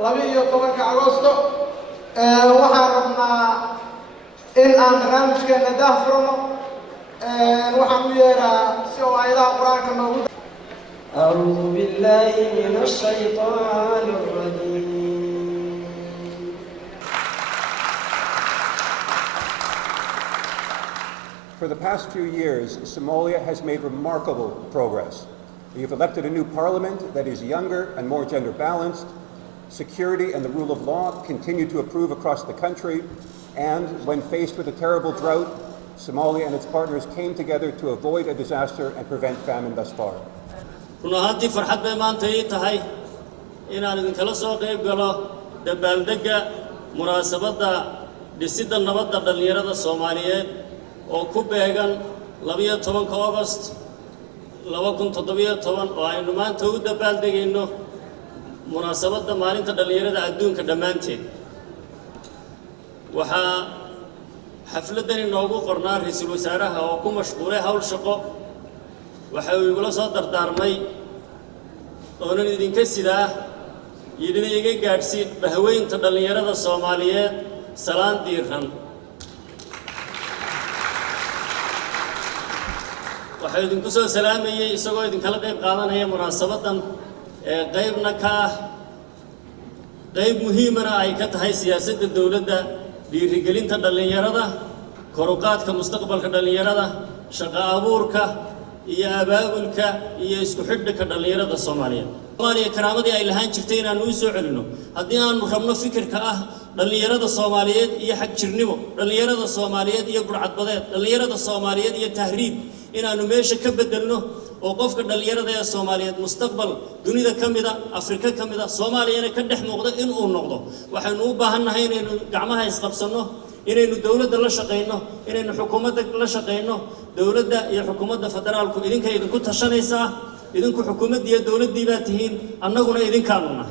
12 أغسطس وحرمنا إن أنغام كنا دافرنا وحميرا سوى إلى القرآن كما هو. أعوذ بالله من الشيطان الرجيم. For the past few years, Somalia has made remarkable progress. We have elected a new parliament that is younger and more gender balanced. Security and the rule of law continue to improve across the country. And when faced with a terrible drought, Somalia and its partners came together to avoid a disaster and prevent famine thus far. runaahantii farxad bay maanta ii tahay inaan idinkala soo qayb galo dabaaldegga munaasabadda dhisidda nabadda dhalinyarada Soomaaliyeed oo ku beegan 12 August 2017 oo aynu maanta u dabaaldegayno munaasabadda maalinta dhalinyarada adduunka dhammaanteed. waxaa xafladani noogu qornaa Raysal Wasaaraha oo ku mashquulay hawl shaqo. waxa uu igula soo dardaarmay oonan idinka sidaa yidina iga gaadhsiin bahweynta dhalinyarada Soomaaliyeed salaan diiran. waxa idinku soo salaamayay isagoo idinkala qayb qaadanaya munaasabadan qaybna ka qayb muhiimana ay ka tahay siyaasadda dawladda dhiirigelinta dhalinyarada kor u qaadka mustaqbalka dhalinyarada shaqo abuurka iyo abaabulka iyo isku xidhka dhalinyarada Soomaaliyeed. Soomaaliya karaamadii ay lahaan jirtay inaan u soo celino haddii aanu rabno fikirka ah dhalinyarada Soomaaliyeed iyo xaq jirnimo dhalinyarada Soomaaliyeed iyo burcadbadeed dhalinyarada Soomaaliyeed iyo tahriib inaanu meesha ka bedelno oo qofka dhalinyarada ee Soomaaliyeed mustaqbal dunida kamida Afrika kamida Soomaaliyana ka dhex muuqdo in uu noqdo. waxaanu u baahannahay inaynu gacmaha isqabsano inaynu dawladda la shaqeyno inaynu xukuumadda la shaqeyno dawladda iyo xukuumadda federaalku idinka idinku tashanaysaa idinku xukuumadda iyo dawladdii baa tihiin annaguna idinkaanuna